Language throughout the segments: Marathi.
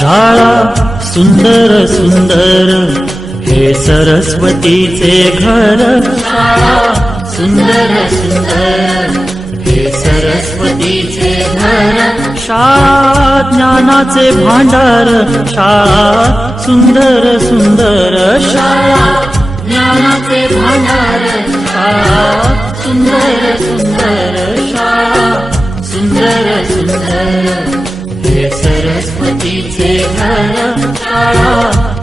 शाळा सुंदर सुंदर हे सरस्वतीचे घर, शाळा सुंदर सुंदर हे सरस्वतीचे घर, शाळा ज्ञानाचे भांडार, शाळा सुंदर सुंदर, शाळा ज्ञानाचे भांडार, शाळा सुंदर सुंदर, शाळा सुंदर सुंदर हे सरस्वतीचे घर, शाळा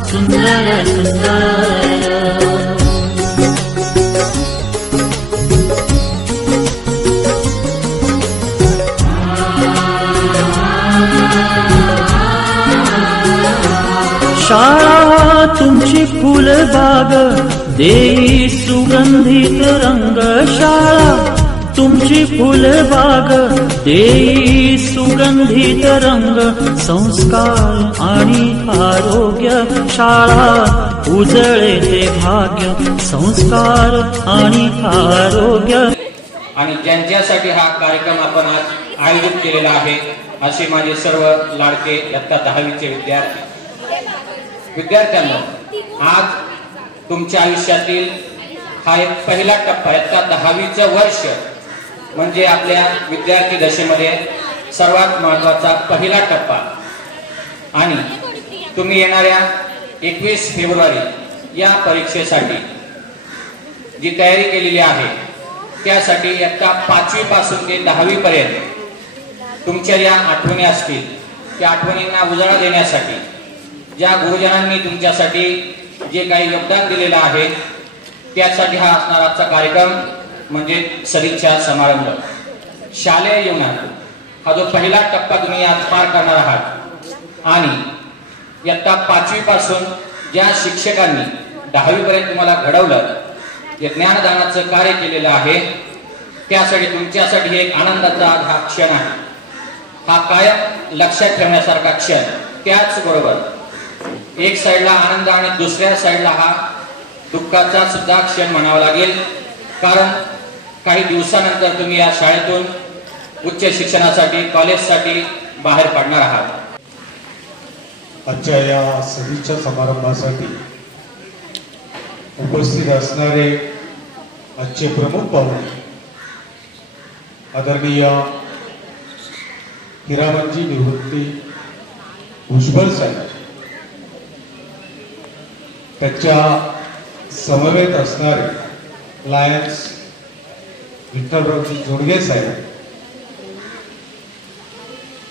सुंदर सुंदर। शाळा तुमची फुलबाग देई सुगंधित रंग, शाळा तुमची फुलबाग देई सुगंधित रंग, संस्कार आणि आरोग्य, शाळा उजळे ते भाग्य, संस्कार आणि आरोग्य। आणि ज्यांच्यासाठी हा कार्यक्रम आपण आज आयोजित केलेला आहे असे माझे सर्व लाडके इयत्ता 10वीचे विद्यार्थ्यांना, आज तुमच्या आयुष्यातील हा एक पहिला टप्पा, इयत्ता 10वीचं वर्ष म्हणजे आपल्या विद्यार्थी दशेमध्ये सर्वात महत्त्वाचा पहिला टप्पा। आणि तुम्ही येणाऱ्या 21 फेब्रुवारी या परीक्षेसाठी जी तयारी केलेली आहे त्यासाठी इयत्ता 5वी पासून ते 10वी पर्यंत तुमच्या ज्या आठवणी असतील त्या आठवणींना उजाळा देण्यासाठी ज्या गुरुजनांनी तुमच्यासाठी जे काही योगदान दिलेलं आहे त्यासाठी हा असणारा आजचा कार्यक्रम म्हणजे सदिच्छा समारंभ। शालेय जीवनात हा जो पहिला टप्पा तुम्ही आज पार करणार आहात आणि इयत्ता 5वी पासून ज्या शिक्षकांनी 10वी पर्यंत तुम्हाला घडवलं, जे ज्ञानदानाचं कार्य केलेलं आहे त्यासाठी तुमच्यासाठी एक आनंदाचा हा क्षण आहे, हा कायम लक्षात ठेवण्यासारखा क्षण। त्याचबरोबर एक साईडला आनंद आणि दुसऱ्या साईडला हा दुःखाचा सुद्धा क्षण म्हणावा लागेल, कारण काही दिवसानंतर तुम्ही या शाळेतून उच्च शिक्षणासाठी कॉलेजसाठी बाहेर पडणार आहात। आजच्या या सदिच्छा समारंभासाठी उपस्थित असणारे आजचे प्रमुख पाहुणे आदरणीय हिरामनजी निवृत्ती भुजबळ साहेब, त्याच्या समवेत असणारे लायन्स विठ्ठलरावजी जोडगे साहेब,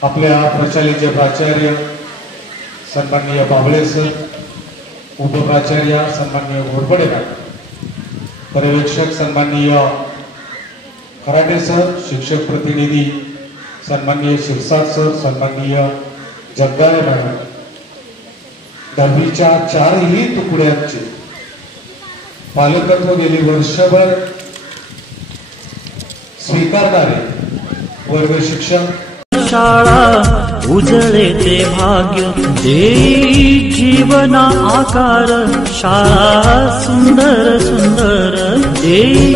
आपल्या प्रशालेचे प्राचार्य सन्माननीय बाबळे सर, उपप्राचार्य सन्माननीय घोरपडे मॅडम, पर्यवेक्षक सन्माननीय खराटे सर, शिक्षक प्रतिनिधी सन्माननीय शिरसाट सर, सन्माननीय जगदाळे मॅडम, 10वीच्या 4ही तुकड्यांचे पालकत्व गेली वर्षभर स्वीकारणारे वर्ग शिक्षक, शाळा उजळे ते भाग्य देई जीवना आकार, शाळा सुंदर सुंदर देई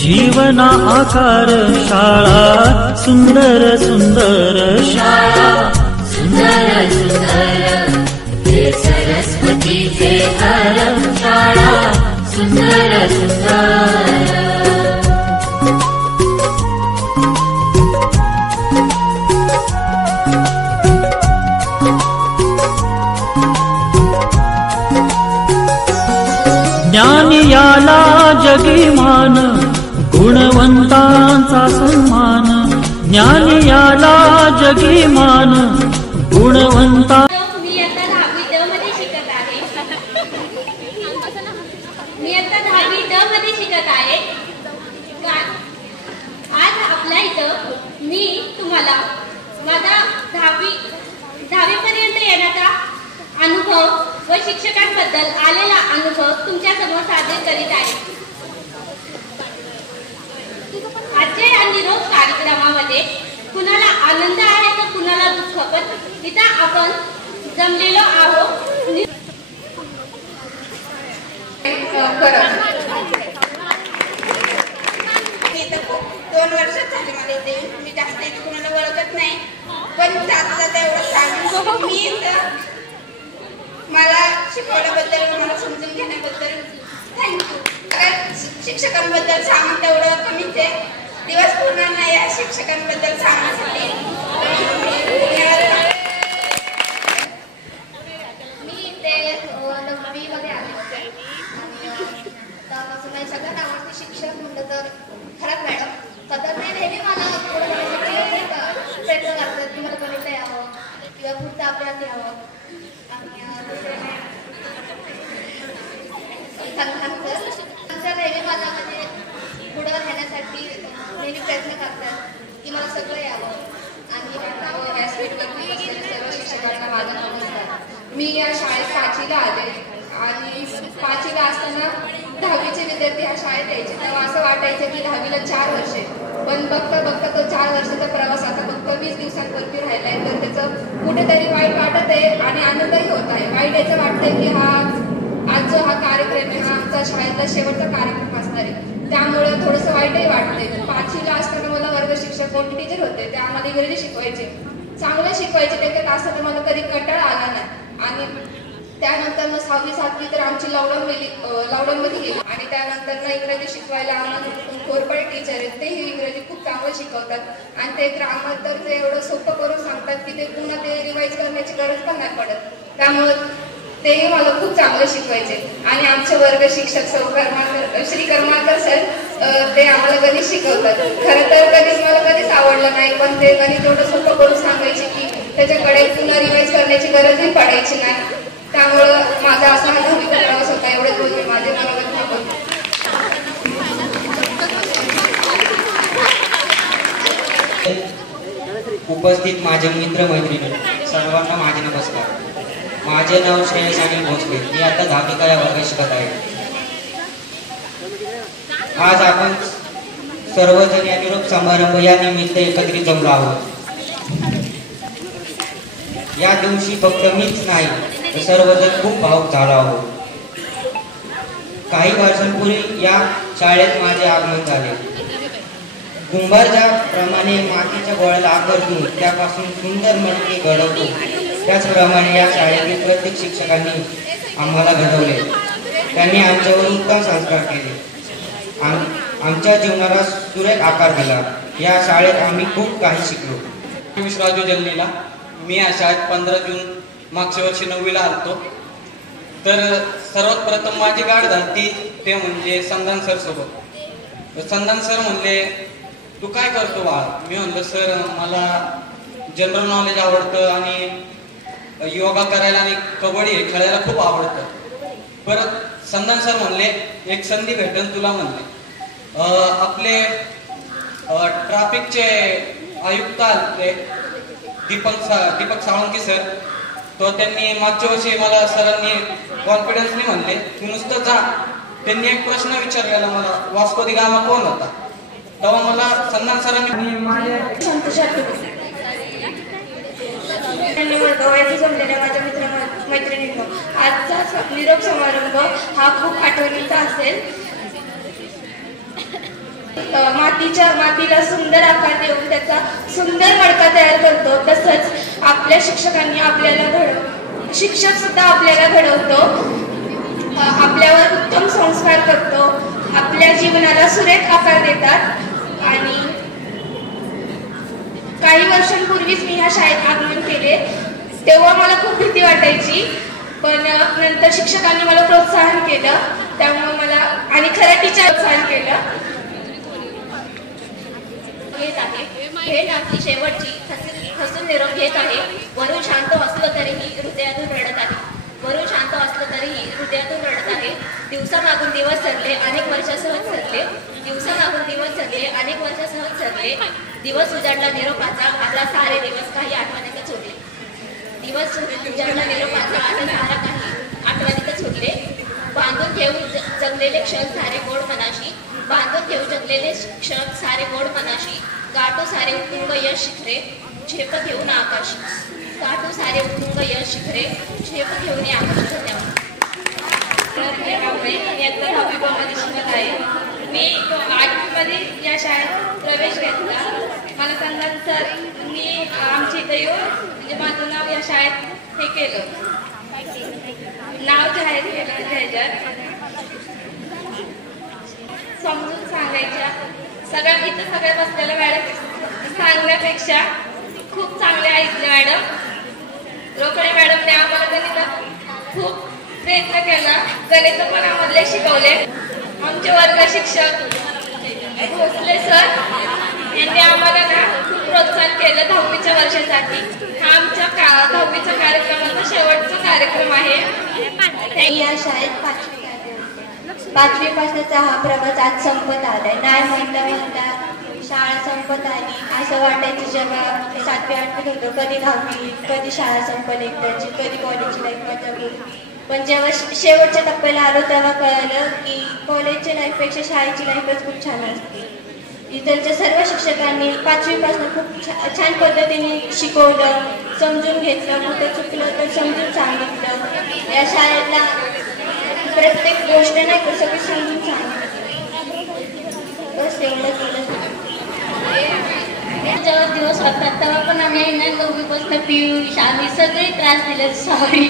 जीवना आकार, शाळा सुंदर सुंदर, शाळा सुंदर सुंदर हे सरस्वतीचे घर, शाळा सुंदर सुंदर। ज्ञान याला जगी मान, गुणवंतांचा सन्मान, ज्ञान याला जगी मान, गुणवंता। मी आता 10वी ड मध्ये शिकत आहे, मी आता 10वी ड मध्ये शिकत आहे। आज आपल्या इथं मी तुम्हाला माझा 10वी पर्यंत येण्याचा अनुभव व शिक्षकांबद्दल आलेला अनुभव तुमच्या समोर सादर करीत आहे। आजच्या या निरोप कार्यक्रमामध्ये कुणाला आनंद आहे तर कुणाला दुःख, पण इथं आपण जमलेलो आहोत। 2 वर्षच झाली मला इथे येऊन. मी जास्त इथे कोणाला ओळखत नाही, पण जाता जाता एवढं सांगेन मी इथं मला शिकवल्याबद्दल, मला समजून घेण्याबद्दल थँक्यू. शिक्षकांबद्दल सांगून तेवढं कमीच आहे, दिवस पूर्ण नाही या शिक्षकांबद्दल सांगण्यासाठी. मी इथे 9वी मध्ये आले होते आणि त्यापासून माझे सगळ्यात आवडते शिक्षक म्हटलं तर खरंच मॅडम. सतत ते नेहमी मला पुढे जाण्यासाठी प्रयत्न करतात की मला गणित यावं किंवा पुढचं अभ्यास यावं. आणि दुसरे नेहमी मला म्हणजे पुढं राहण्यासाठी नेहमी प्रयत्न करतात की मला सगळं यावं. आणि व्यासपीठवरती बसलेल्या सर्व शिक्षकांना माझा नमस्कार. मी या शाळेत 5वीला आले आणि 5वीला असताना 10वीचे विद्यार्थी ह्या शाळेत यायचे, तेव्हा असं वाटायचं की 10वीला 4 वर्षे, पण बघता बघता तो 4 वर्षाचा प्रवास आता फक्त 20 दिवसांवरती राहिला आहे. तर त्याचं कुठेतरी वाईट वाटत आहे आणि आनंदही होत आहे. वाईट याचं वाटतंय की आज जो हा कार्यक्रम आहे हा आमचा शाळेतला शेवटचा कार्यक्रम असणार आहे, त्यामुळं थोडंसं वाईटही वाटतंय. 5वीला असताना मला वर्ग शिक्षक कोणते टीचर होते ते आम्हाला इंग्रजी शिकवायचे, चांगलं शिकवायचे. त्याच्यात तासाला मला कधी कंटाळा आला नाही. आणि त्यानंतर मग 6वी 7वी तर आमची लॉकडाऊनमध्ये गेली आणि त्यानंतर ना इंग्रजी शिकवायला आम्हाला कोरपडे टीचर आहेत, तेही इंग्रजी खूप चांगलं शिकवतात आणि ते ग्रामर तर ते एवढं सोपं करून सांगतात की ते पुन्हा ते रिवाईज करण्याची गरज पण नाही पडत. त्यामुळं तेही मला खूप चांगलं शिकवायचे. आणि आमचे वर्ग शिक्षक श्री करमाळकर सर ते आम्हाला गणित शिकवतात. खरं तर गणित मला कधीच आवडलं नाही, पण ते गणित एवढं सोपं करून सांगायचे की त्याच्याकडे पुन्हा रिवाईज करण्याची गरजही पडायची नाही. त्यामुळं माझा असा हा 10वीचा प्रवास होता. एवढे बोलून माझे मनोगत थांबवते. उपस्थित माझे मित्र मैत्रिणी सर्वांना माझे नमस्कार. माझे नाव श्रेयस अनिल भोसले. मी आता 10वी या वर्गात शिकत आहे. आज आपण सर्वजण या निरोप समारंभ या निमित्त एकत्रित जमलो आहोत. या दिवशी फक्त मीच नाही तर सर्वजण खूप भावुक झालो आहोत. काही वर्षांपूर्वी या शाळेत माझे आगमन झाले. कुंभार ज्याप्रमाणे मातीच्या गोळ्याला आकारतो त्यापासून सुंदर मडके घडवतो, त्याचप्रमाणे या शाळेतील प्रत्येक शिक्षकांनी आम्हाला घडवले. त्यांनी आमच्यावर उत्तम संस्कार केले, आमच्या जीवनाला सुरेख आकार दिला. या शाळेत आम्ही खूप काही शिकलो. राजू जल्लीला मी या शाळेत 15 जून मागच्या वर्षी 9वीला आलतो. तर सर्वात प्रथम माझी गाठ झाली ते म्हणजे संधान सर सोबत. संधान सर म्हणले तू काय करतो बाळ? मी म्हणलं सर मला जनरल नॉलेज आवडतं आणि योगा करायला आणि कबड्डी हे खेळायला खूप आवडतं. परत संधान सर म्हणले एक संधी भेटेल तुला. म्हणले आपले ट्रॅफिकचे आयुक्त आले दीपक सावंकी सर, तो त्यांनी मागच्या वर्षी मला सरांनी कॉन्फिडन्सने म्हणले तू नुसतं जा. त्यांनी एक प्रश्न विचारलेला मला, वास्को दी गामा कोण होता? तेव्हा मला संधान सरांनी जमलेल्या माझ्या मैत्रिणींनो, आजचा निरोप समारंभ हा खूप आठवणीचा असेल. मातीला सुंदर आकार देऊन त्याचा सुंदर मडका तयार करतो. तसंच आपल्या शिक्षकांनी आपल्याला शिक्षक सुद्धा आपल्याला घडवतो, आपल्यावर उत्तम संस्कार करतो, आपल्या जीवनाला सुरेख आकार देतात. आणि काही वर्षांपूर्वीच मी ह्या शाळेत आगमन केले, तेव्हा मला खूप भीती वाटायची, पण नंतर शिक्षकांनी मला प्रोत्साहन केलं. त्यामुळे मला आणि खऱ्या टीचर प्रोत्साहन केलं. भेट आपली शेवटची हसून निरोप घेत आहे. वरून शांत असलं तरीही हृदयातून रडत आहे. वरून शांत असलं तरीही हृदयातून रडत आहे. दिवसामागून दिवस सरले, अनेक वर्ष सहज सरले. दिवसामागून दिवस सरले, अनेक वर्ष सहज सरले. दिवस उजाडला निरोपाचा, आता सारे दिवस काही आठवणीतच उरले. दिवस उजाडला निरोपाचा, आता सारा काही आठवणीतच उरले. बांधून घेऊन जगलेले क्षण सारे गोड मनाशी. बांधून घेऊन जगलेले क्षण सारे गोड मनाशी. गाठो सारे उत्तुंग यश शिखरे, झेप घेऊन आकाश. गाठो सारे उत्तुंग यश शिखरे, झेप घेऊन आकाश. धन्यवाद. मी 10वी मध्ये शिकत आहे. मी 8वी मध्ये या शाळेत प्रवेश घेतला. मला सांगा सर, मी आमच्या इथं येऊन म्हणजे माझं नाव या शाळेत हे केलं, नाव जाहीर केलं. ह्याच्यात समजून सांगायच्या सगळ्या बसलेल्या मॅडम सांगण्यापेक्षा खूप चांगले ऐकले मॅडम. रोकडे मॅडमने आम्हाला गणितात खूप प्रयत्न केला. गणित पण आम्हाला शिकवले. आमचे वर्ग शिक्षक भोसले सर यांनी आम्हाला ना खूप प्रोत्साहन केलं 10वीच्या वर्षासाठी. हा आमच्या 10वीचा कार्यक्रमाचा शेवटचा कार्यक्रम आहे. या शाळेत 5वी पासूनचा हा प्रवास आज संपत आलाय. नाही म्हणता शाळा संपत आली असं वाटायचं जेव्हा 7वी 8वीत होतो. कधी 10वी, कधी शाळा संपल एकदाची, कधी कॉलेजची लाईफ माझ्या. पण जेव्हा शेवटच्या टप्प्याला आलो तेव्हा कळलं की कॉलेजच्या लाईफपेक्षा शाळेची लाईफच खूप छान असते. इथलच्या सर्व शिक्षकांनी 5वी पासून खूप छान पद्धतीने शिकवलं, समजून घेतलं, कुठे चुकलं तर समजून सांगितलं. या शाळेला प्रत्येक गोष्ट नाही तर सगळी समजून सांगितलं. बस एवढं केलं. जेव्हा दिवस होतात तेव्हा पण आम्ही 9वीपासून पियुष आम्ही सगळे त्रास दिले. सॉरी.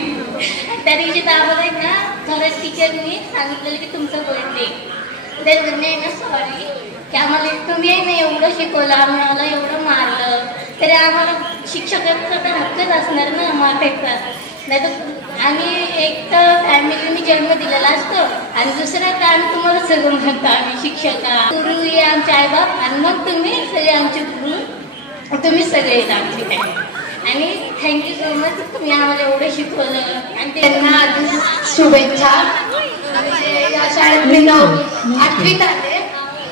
त्या दिवशी तर आम्हाला ना खरंच टीचरनी सांगितलेलं की तुमचं बर्थडे त्याच्याने ना सॉरी की आम्हाला तुम्ही नाही एवढं शिकवलं, आम्हाला एवढं मारलं तरी आम्हाला शिक्षकांचा तर हक्कच असणार ना माफेचा. नाही तर आम्ही एक तर फॅमिलीने जन्म दिलेला असतो आणि दुसरा तर आम्ही तुम्हाला सगळं म्हणतो आम्ही शिक्षका गुरु हे आमचे आईबाप आणि मग तुम्ही सगळे आमचे गुरु, तुम्ही सगळे आमचे काय. आणि थँक्यू सो मच तुम्ही आम्हाला एवढं शिकवलं. आणि त्यांना आधी शुभेच्छा. म्हणजे या शाळेत मी 8वीत आले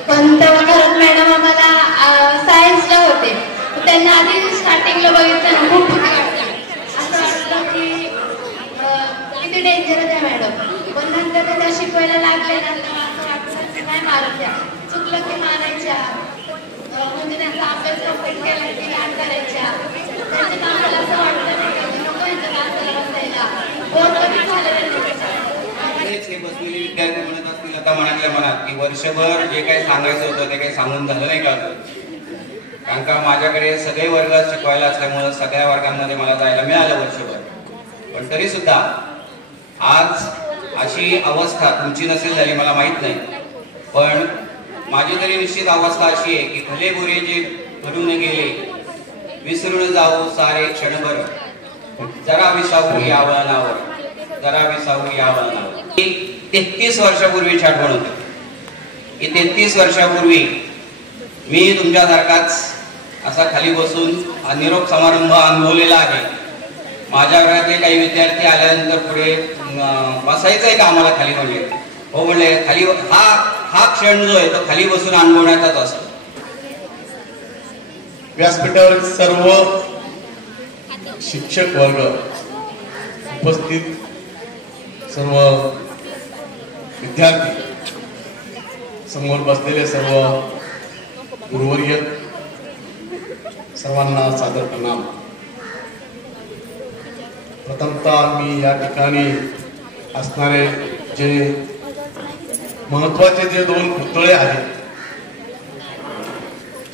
पण तेव्हा खरंच मॅडम आम्हाला सायन्सला होते. त्यांना आधी स्टार्टिंगला बघितलं ना खूप भीती वाटलं. असं वाटलं की किती डेंजरच आहे मॅडम. पण नंतर त्या शिकवायला लागल्या नंतर असं वाटलं नाही मारत द्या, चुकलं की मारायच्या, म्हणजे त्यांचा अभ्यास कंप्लीट केला की लाड करायच्या. त्यांच्या कामाला असं वाटलं नाही की नको यांच्या क्लासला बसायला. बहुत कमी झालं हे बसलेले विद्यार्थी म्हणत असतील आता मनातल्या मनात की वर्षभर जे काही सांगायचं होतं ते काही सांगून झालं नाही का. कारण का माझ्याकडे सगळे वर्ग शिकवायला असल्यामुळे सगळ्या वर्गांमध्ये मला जायला मिळालं वर्षभर. पण तरी सुद्धा आज अशी अवस्था तुमची नसेल झाली मला माहित नाही, पण माझी तरी निश्चित अवस्था अशी आहे की भले गोरे जे भरून गेले विसरून जाऊ सारे क्षणभर, जरा विसावू या वळणावर, जरा विसावू या वळणावर. 33 वर्षापूर्वीची आठवण होते की 33 वर्षापूर्वी मी तुमच्यासारखाच असा खाली बसून हा निरोप समारंभ अनुभवलेला आहे. माझ्या घरातले काही विद्यार्थी आल्यानंतर पुढे बसायचंय का आम्हाला खाली, म्हणजे हो म्हणले खाली. हा क्षण जो आहे तो खाली बसून अनुभवण्याचाच असतो. व्यासपीठावर सर्व शिक्षक वर्ग उपस्थित, सर्व विद्यार्थी, समोर बसलेले सर्व गुरुवर्य, सर्वांना सादर प्रणाम. प्रथमतः मी या ठिकाणी असणारे जे महत्वाचे जे 2 पुतळे आहेत,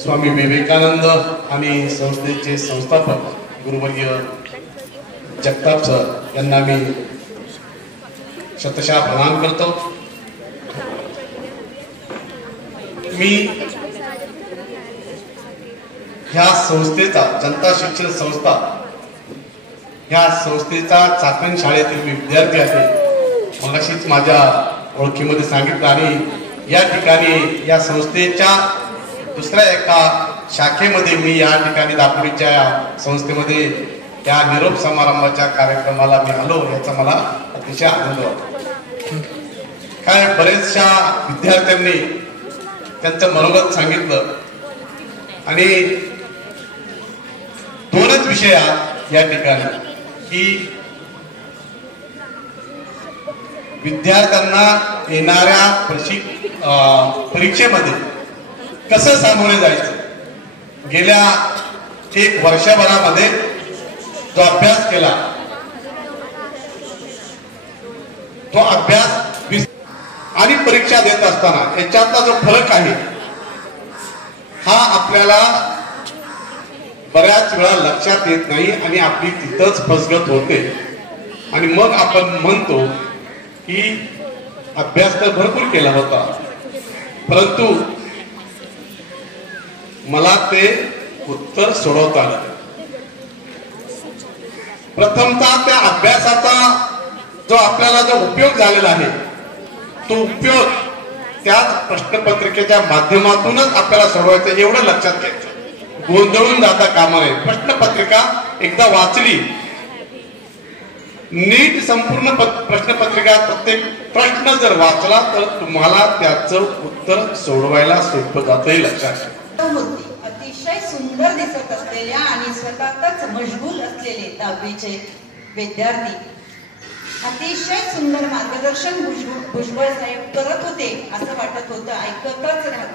स्वामी विवेकानंद आणि संस्थेचे संस्थापक गुरुवर्य जगताप सर यांना मी शतशः प्रणाम करतो. मी ह्या संस्थेचा, जनता शिक्षण संस्था ह्या संस्थेचा चाकण शाळेतील विद्यार्थी आहे. मगाशीच माझ्या ओळखीमध्ये सांगितलं. आणि या ठिकाणी या संस्थेच्या दुसऱ्या एका शाखेमध्ये मी या ठिकाणी दापोलीच्या या संस्थेमध्ये त्या निरोप समारंभाच्या कार्यक्रमाला मी आलो, याचा मला अतिशय आनंद वाटतो. काय बरेचशा विद्यार्थ्यांनी त्यांचं मनोगत सांगितलं आणि 2च विषय या ठिकाणी की विद्यार्थ्यांना येणाऱ्या परीक्षेमध्ये कसं सामोरे जायचं. गेल्या 1 वर्षभरामध्ये जो अभ्यास केला तो अभ्यास आणि परीक्षा देत असताना याच्यातला जो फरक आहे हा आपल्याला बऱ्याच वेळा लक्षात येत नाही आणि आपली तिथंच फसगत होते आणि मग आपण म्हणतो की अभ्यास तर भरपूर केला होता, परंतु मला ते उत्तर सोडवता आलं. प्रथमतः त्या अभ्यासाचा जो आपल्याला जो उपयोग झालेला आहे तो उपयोग त्याच प्रश्नपत्रिकेच्या माध्यमातूनच आपल्याला सोडवायचं, एवढं लक्षात घ्यायचं. गोंधळून जाता कामा नये. प्रश्नपत्रिका एकदा वाचली, नीट संपूर्ण प्रश्नपत्रिका प्रत्येक प्रश्न जर वाचला तर तुम्हाला त्याचं उत्तर सोडवायला सोपं जातं, हे लक्षात घ्या. अतिशय सुंदर दिसत असलेल्या आणि स्वतःच मशगूल असलेले 10वीचे विद्यार्थी अतिशय सुंदर मार्गदर्शन भुजबळ साहेब करत होते असं वाटत होतं. ऐकतच राहत.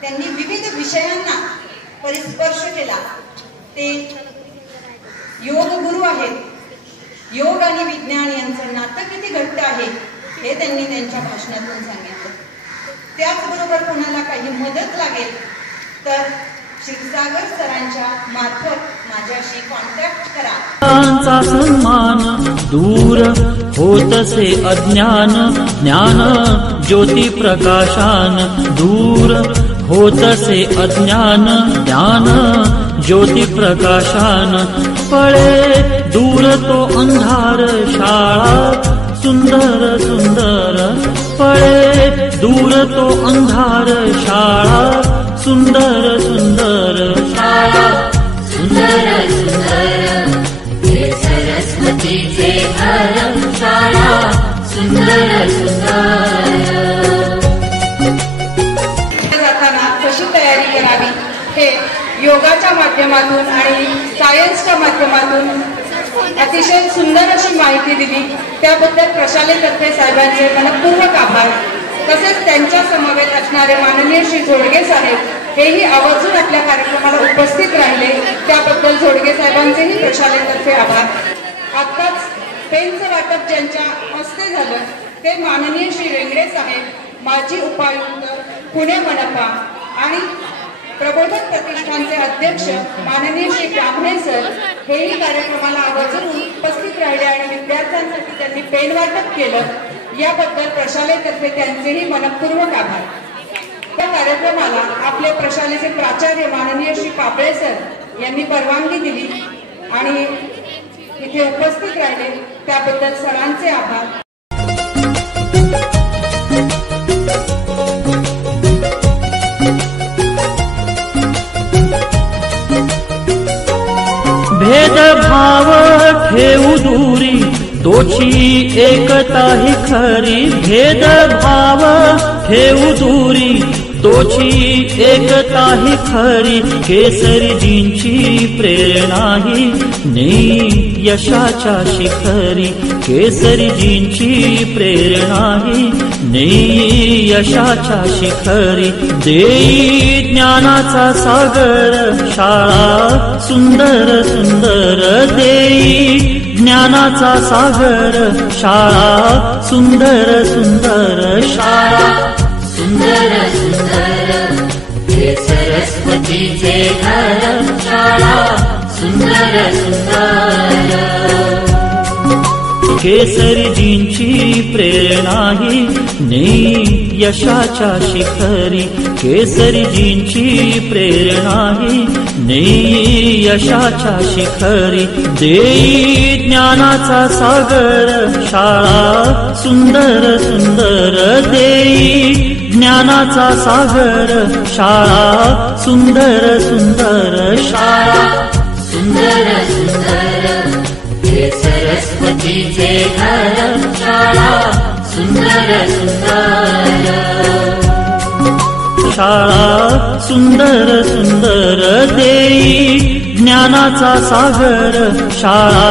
त्यांनी विविध विषयांना परिस्पर्श केला. ते योग गुरु आहेत. योग आणि विज्ञान यांचं नातं किती घट्ट आहे हे त्यांनी त्यांच्या भाषणातून सांगितलं. त्याचबरोबर कोणाला काही मदत लागेल तर क्षीरसागर सरांच्या मार्फत माझ्याशी कॉन्टॅक्ट करा. सन्मान दूर होतसे अज्ञान, ज्ञान ज्योती प्रकाशान दूर होतसे अज्ञान, ज्ञान ज्योती प्रकाशान पळे दूर तो अंधार, शाळा सुंदर सुंदर पळे दूर तो अंधार, शाळा सुंदर सुंदर शाळा सुंदर सुंदर हे सरस्वतीचे घर, शाळा सुंदर सुंदर. जाताना कशी तयारी करावी हे योगाच्या माध्यमातून आणि सायन्सच्या माध्यमातून अतिशय सुंदर अशी माहिती दिली. त्याबद्दल प्रशाले तर्फे साहेबांचे मनपूर्वक आभार. तसेच त्यांच्या समवेत असणारे माननीय श्री झोडगे साहेब हेही आवर्जून आपल्या कार्यक्रमाला उपस्थित राहिले. त्याबद्दल झोडगे साहेबांचेही प्रशालेतर्फे आभार. आत्ताच पेनचं वाटप ज्यांच्या हस्ते झालं ते माननीय श्री रेंगडे साहेब, माजी उपायुक्त पुणे मनपा आणि प्रबोधक प्रतिष्ठानचे अध्यक्ष माननीय श्री ब्राह्मणे सर हेही कार्यक्रमाला आवर्जून उपस्थित राहिले आणि विद्यार्थ्यांसाठी त्यांनी पेन वाटप केलं. याबद्दल प्रशालेतर्फे त्यांचेही मनपूर्वक आभार. या कार्यक्रमाला आपले प्रशालेचे प्राचार्य माननीय श्री पापळे सर यांनी परवानगी दिली आणि इथे उपस्थित राहिले. त्याबद्दल सरांचे आभार. भेदभाव ठेवू दूरी, तोची एकता ही खरी. भेदभाव ठेवू दूरी, तोची एकता ही खरी. केसरीजींची प्रेरणा ही नेई यशाच्या शिखरी. केसरीजींची प्रेरणा ही नेई यशाच्या शिखरी. देई ज्ञानाचा सागर, शाळा सुंदर सुंदर देई ज्ञानाचा सागर, शाळा सुंदर सुंदर शाळा सुंदर सुंदर हे सरस्वतीचे घर, शाळा सुंदर सुंदर. केसरीजींची प्रेरणा ही नेई यशाच्या शिखरी. केसरीजींची प्रेरणा ही नेई यशाच्या शिखरी. देई ज्ञानाचा सागर, शाळा सुंदर सुंदर देई ज्ञानाचा सागर, शाळा सुंदर सुंदर शाळा सुंदर सुंदर हे सरस्वतीचे घर, शाळा सुंदर सुंदर. शाळा सुंदर सुंदर देई ज्ञानाचा सागर, शाळा